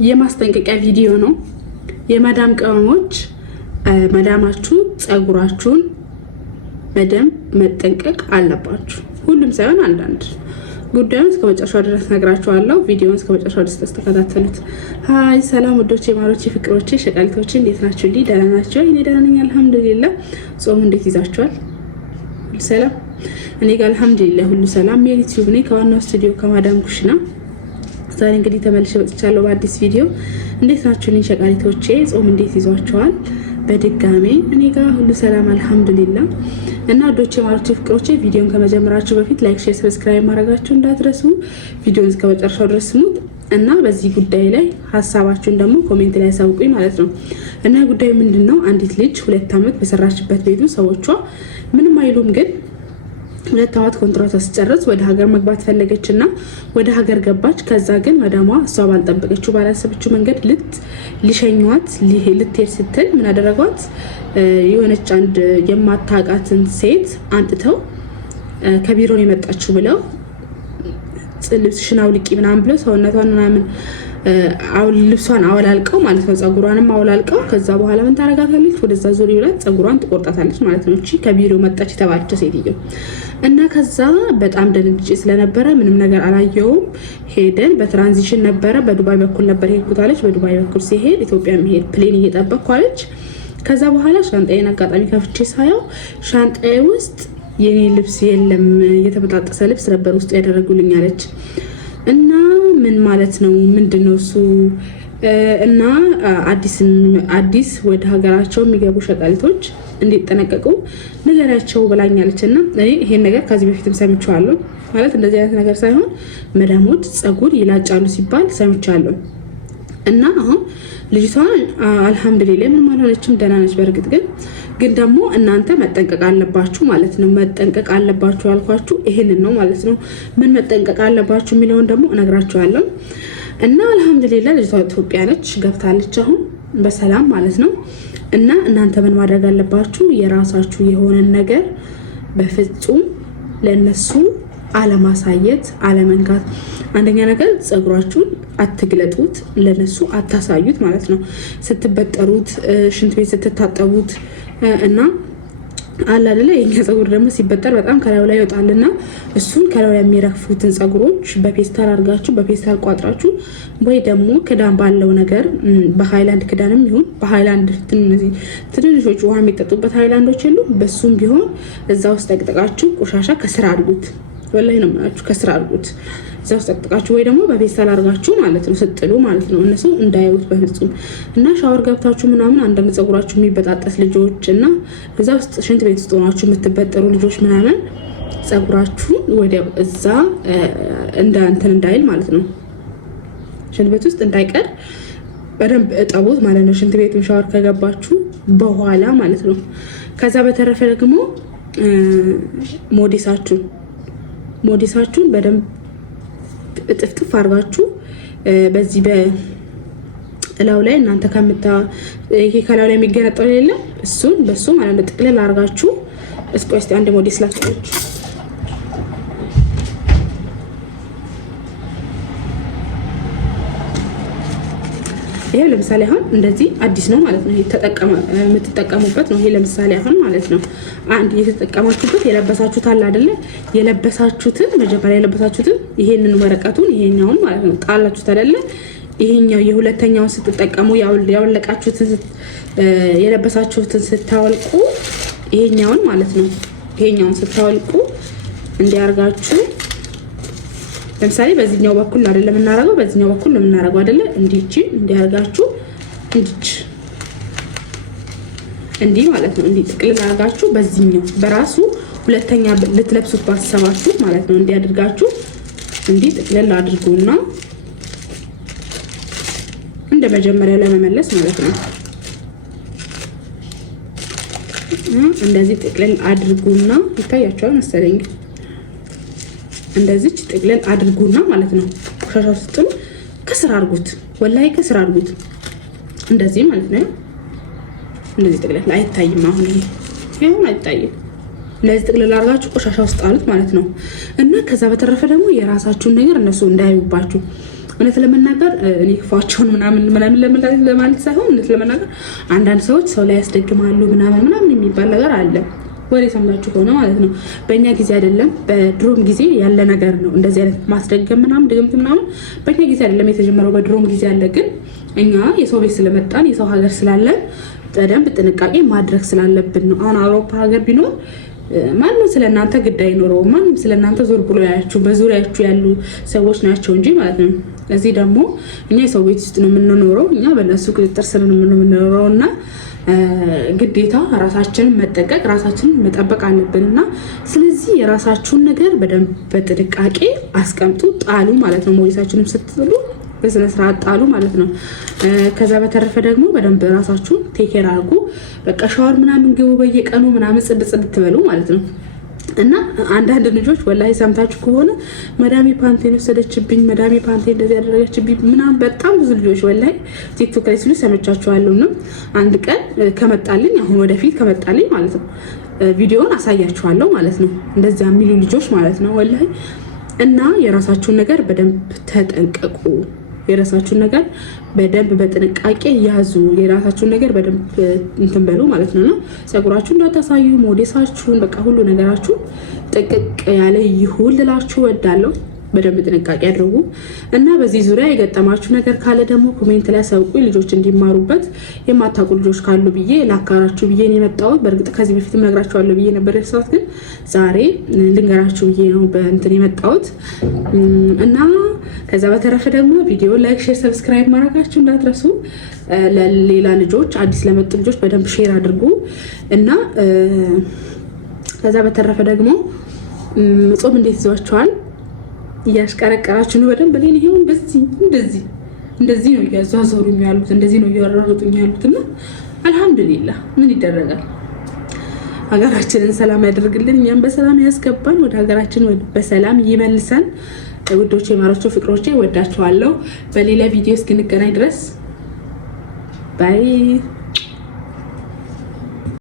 የማስጠንቀቂያ ቪዲዮ ነው። የመዳም ቅመሞች መዳማችሁ ጸጉራችሁን በደንብ መጠንቀቅ አለባችሁ። ሁሉም ሳይሆን አንዳንድ ጉዳዩን እስከ መጨረሻው ድረስ ነግራችኋለሁ። ቪዲዮውን እስከ መጨረሻው ድረስ ተከታተሉት። ሃይ ሰላም ውዶቼ፣ ማሮቼ፣ ፍቅሮቼ፣ ሸቃሊቶቼ እንዴት ናችሁ? ደህና ናችሁ? እኔ ደህና ነኝ አልሐምዱሊላህ። ጾም እንዴት ይዛችኋል? ሁሉ ሰላም? እኔ ጋር አልሐምዱሊላህ ሁሉ ሰላም። የዩቲዩብ ነኝ ከዋናው ስቱዲዮ ከማዳም ኩሽና። ዛሬ እንግዲህ ተመልሼ መጥቻለሁ በአዲስ ቪዲዮ። እንዴት ናችሁ ልኝ ሸቃሊቶቼ? ጾም እንዴት ይዟችኋል? በድጋሜ እኔ ጋር ሁሉ ሰላም አልሐምዱሊላህ። እና ዶቼ ማሮቼ ፍቅሮቼ ቪዲዮን ከመጀመራችሁ በፊት ላይክ፣ ሼር፣ ሰብስክራይብ ማድረጋችሁ እንዳትረሱ። ቪዲዮን እስከ መጨረሻው ድረስ ስሙት እና በዚህ ጉዳይ ላይ ሀሳባችሁን ደግሞ ኮሜንት ላይ ያሳውቁኝ ማለት ነው። እና ጉዳዩ ምንድነው? አንዲት ልጅ 2 ዓመት በሰራችበት ቤቱ ሰዎቿ ምንም አይሉም፣ ግን 2 ዓመት ኮንትራቷ ስጨርስ ወደ ሀገር መግባት ፈለገች እና ወደ ሀገር ገባች። ከዛ ግን መዳሟ እሷ ባልጠበቀችው ባላሰበችው መንገድ ሊሸኟት ልትሄድ ስትል ምን አደረጓት? የሆነች አንድ የማታውቃትን ሴት አንጥተው ከቢሮን የመጣችው ብለው ልብስሽን አውልቂ ምናምን ብለው ሰውነቷን ምናምን ልብሷን አወላልቀው ማለት ነው፣ ጸጉሯንም አወላልቀው። ከዛ በኋላ ምን ታረጋታለች? ወደዛ ዙሪ ብላ ጸጉሯን ትቆርጣታለች ማለት ነው። እቺ ከቢሮ መጣች የተባለችው ሴትዮ እና ከዛ በጣም ደንግጬ ስለነበረ ምንም ነገር አላየውም። ሄደን በትራንዚሽን ነበረ፣ በዱባይ በኩል ነበር ሄድኩት አለች። በዱባይ በኩል ሲሄድ ኢትዮጵያ መሄድ ፕሌን እየጠበቅኩ አለች። ከዛ በኋላ ሻንጣዬን አጋጣሚ ከፍቼ ሳየው ሻንጣዬ ውስጥ የኔ ልብስ የለም፣ የተበጣጠሰ ልብስ ነበር ውስጥ ያደረጉልኝ አለች። እና ምን ማለት ነው? ምንድነው እሱ? እና አዲስ ወደ ሀገራቸው የሚገቡ ሸቃሊቶች እንዲጠነቀቁ ንገሪያቸው ብላኛለች። እና እኔ ይሄን ነገር ከዚህ በፊትም ሰምቻለሁ። ማለት እንደዚህ አይነት ነገር ሳይሆን መዳሞች ጸጉር ይላጫሉ ሲባል ሰምቻለሁ። እና አሁን ልጅቷን አልሐምዱሊላህ ምንም አልሆነችም፣ ደህና ነች። በእርግጥ ግን ደግሞ እናንተ መጠንቀቅ አለባችሁ ማለት ነው። መጠንቀቅ አለባችሁ ያልኳችሁ ይሄንን ነው ማለት ነው። ምን መጠንቀቅ አለባችሁ የሚለውን ደግሞ እነግራችኋለሁ። እና አልሐምዱሊላህ ልጅቷ ኢትዮጵያ ነች፣ ገብታለች አሁን በሰላም ማለት ነው። እና እናንተ ምን ማድረግ አለባችሁ? የራሳችሁ የሆነን ነገር በፍጹም ለነሱ አለማሳየት፣ አለመንካት። አንደኛ ነገር ጸጉራችሁን አትግለጡት፣ ለነሱ አታሳዩት ማለት ነው። ስትበጠሩት፣ ሽንት ቤት ስትታጠቡት እና አለ አይደለ የኛ ጸጉር ደግሞ ሲበጠር በጣም ከላዩ ላይ ይወጣልና እሱን ከላዩ ላይ የሚረግፉትን ጸጉሮች በፔስታል አድርጋችሁ በፔስታል ቋጥራችሁ ወይ ደግሞ ክዳን ባለው ነገር በሃይላንድ ክዳንም ይሁን በሃይላንድ ትንንሾች ውሃ የሚጠጡበት ሃይላንዶች የሉ፣ በሱም ቢሆን እዛ ውስጥ ጠቅጥቃችሁ ቆሻሻ ከስራ አድርጉት። ወላሂ ነው የምላችሁ፣ ከስራ አድርጉት እዛ ውስጥ ጠቅጥቃችሁ ወይ ደግሞ በፔስታል አድርጋችሁ ማለት ነው ስጥሉ ማለት ነው፣ እነሱ እንዳያዩት በፍጹም። እና ሻወር ገብታችሁ ምናምን አንዳንድ ጸጉራችሁ የሚበጣጠስ ልጆች እና እዛ ውስጥ ሽንት ቤት ውስጥ ሆናችሁ የምትበጠሩ ልጆች ምናምን ጸጉራችሁ ወዲያው እዛ እንትን እንዳይል ማለት ነው፣ ሽንት ቤት ውስጥ እንዳይቀር በደንብ እጠቡት ማለት ነው። ሽንት ቤቱን ሻወር ከገባችሁ በኋላ ማለት ነው። ከዛ በተረፈ ደግሞ ሞዴሳችሁን በደንብ እጥፍጥፍ አድርጋችሁ በዚህ በእላው ላይ እናንተ ይሄ ከላው ላይ የሚገነጠው የለ እሱን በሱ ማለት ነው ጥቅልል አድርጋችሁ እስቲ አንድ ሞዴስ ላሳያችሁ። ይሄ ለምሳሌ አሁን እንደዚህ አዲስ ነው ማለት ነው። ይሄ የምትጠቀሙበት ነው። ይሄ ለምሳሌ አሁን ማለት ነው አንድ የተጠቀማችሁበት የለበሳችሁት አለ አይደለ? የለበሳችሁትን መጀመሪያ የለበሳችሁትን ይሄንን ወረቀቱን ይሄኛውን ማለት ነው ጣላችሁት አይደለ? ይሄኛው የሁለተኛውን ስትጠቀሙ ያወለቃችሁትን የለበሳችሁትን ስታወልቁ ይሄኛውን ማለት ነው ይሄኛውን ስታወልቁ እንዲያርጋችሁ ለምሳሌ በዚህኛው በኩል አይደለም እናረጋው፣ በዚህኛው በኩል ነው እናረጋው አይደለ? እንዲያርጋችሁ እንዲህ ማለት ነው። እንዲህ ጥቅልል አድርጋችሁ በዚህኛው በራሱ ሁለተኛ ልትለብሱት ባሰባችሁ ማለት ነው እንዲያድርጋችሁ እንዲህ ጥቅልል አድርጉና እንደ መጀመሪያው ለመመለስ ማለት ነው እንደዚህ ጥቅልል አድርጉና ይታያችኋል መሰለኝ። እንደዚህ ጥቅልል አድርጉና ማለት ነው ቆሻሻ ውስጥም ከስራ አድርጉት፣ ወላሂ ከስራ አድርጉት እንደዚህ ማለት ነው። እንደዚህ ጥቅልል አይታይም፣ አሁን ይሄ አይታይም። እንደዚህ ጥቅልል አድርጋችሁ ቆሻሻ ውስጥ አሉት ማለት ነው። እና ከዛ በተረፈ ደግሞ የራሳችሁን ነገር እነሱ እንዳያዩባችሁ እውነት ለመናገር እኔ ክፋቸውን ምናምን ለማለት ሳይሆን እውነት ለመናገር አንዳንድ ሰዎች ሰው ላይ ያስደግማሉ ምናምን የሚባል ነገር አለ። ወሬ ሰምታችሁ ከሆነ ማለት ነው። በእኛ ጊዜ አይደለም፣ በድሮም ጊዜ ያለ ነገር ነው። እንደዚህ አይነት ማስደገም ምናምን ድግምት ምናምን በእኛ ጊዜ አይደለም የተጀመረው፣ በድሮም ጊዜ አለ። ግን እኛ የሰው ቤት ስለመጣን የሰው ሀገር ስላለን በደንብ ጥንቃቄ ማድረግ ስላለብን ነው። አሁን አውሮፓ ሀገር ቢኖር ማንም ስለእናንተ ግድ አይኖረውም። ማንም ስለእናንተ ዞር ብሎ ያያችሁ በዙሪያችሁ ያሉ ሰዎች ናቸው እንጂ ማለት ነው። እዚህ ደግሞ እኛ የሰው ቤት ውስጥ ነው የምንኖረው። እኛ በእነሱ ቁጥጥር ስር ነው የምንኖረው እና ግዴታ ራሳችንን መጠንቀቅ ራሳችንን መጠበቅ አለብን እና ስለዚህ የራሳችሁን ነገር በደንብ በጥንቃቄ አስቀምጡ፣ ጣሉ ማለት ነው። ሞዴሳችንም ስትጥሉ በስነ ስርዓት ጣሉ ማለት ነው። ከዛ በተረፈ ደግሞ በደንብ ራሳችሁን ቴኬር አድርጉ። በቃ ሻወር ምናምን ግቡ በየቀኑ ምናምን ጽድት ትበሉ ማለት ነው። እና አንዳንድ ልጆች ወላሂ ሰምታችሁ ከሆነ መዳሜ ፓንቴን ወሰደችብኝ፣ መዳሜ ፓንቴን እንደዚህ ያደረገችብኝ ምናምን በጣም ብዙ ልጆች ወላሂ ቲክቶክ ላይ ሲሉ ሰምቻችኋለሁ። ነው አንድ ቀን ከመጣልኝ አሁን ወደፊት ከመጣልኝ ማለት ነው ቪዲዮውን አሳያችኋለሁ ማለት ነው። እንደዚያ የሚሉ ልጆች ማለት ነው ወላሂ። እና የራሳችሁን ነገር በደንብ ተጠንቀቁ። የራሳችሁን ነገር በደንብ በጥንቃቄ ያዙ። የራሳችሁን ነገር በደንብ እንትን በሉ ማለት ነው። ፀጉራችሁን እንዳታሳዩ፣ ሞዴሳችሁን በቃ ሁሉ ነገራችሁን ጥቅቅ ያለ ይሁን ልላችሁ ወዳለሁ። በደንብ ጥንቃቄ አድርጉ እና በዚህ ዙሪያ የገጠማችሁ ነገር ካለ ደግሞ ኮሜንት ላይ አሳውቁ። ልጆች እንዲማሩበት የማታውቁ ልጆች ካሉ ብዬ ላካራችሁ ብዬ ነው የመጣሁት። በእርግጥ ከዚህ በፊትም ነግራችኋለሁ ብዬ ነበር የሰራሁት፣ ግን ዛሬ ልንገራችሁ ብዬ ነው በእንትን የመጣሁት እና ከዛ በተረፈ ደግሞ ቪዲዮ ላይክ፣ ሼር፣ ሰብስክራይብ ማድረጋችሁ እንዳትረሱ። ለሌላ ልጆች አዲስ ለመጡ ልጆች በደንብ ሼር አድርጉ እና ከዛ በተረፈ ደግሞ ጾም እንዴት ይዟችኋል? እያሽቀረቀራችሁ ነው በደንብ። እኔ ይሄው እንደዚህ ነው እያዟዟሩኝ ያሉት፣ እንደዚህ ነው እያወራሩኝ ያሉት እና አልሐምዱሊላህ ምን ይደረጋል። ሀገራችንን ሰላም ያደርግልን፣ እኛም በሰላም ያስገባን፣ ወደ ሀገራችን በሰላም ይመልሰን። ውዶቼ፣ ማሮቼ፣ ፍቅሮቼ ወዳችኋለሁ። በሌላ ቪዲዮ እስክንገናኝ ድረስ ባይ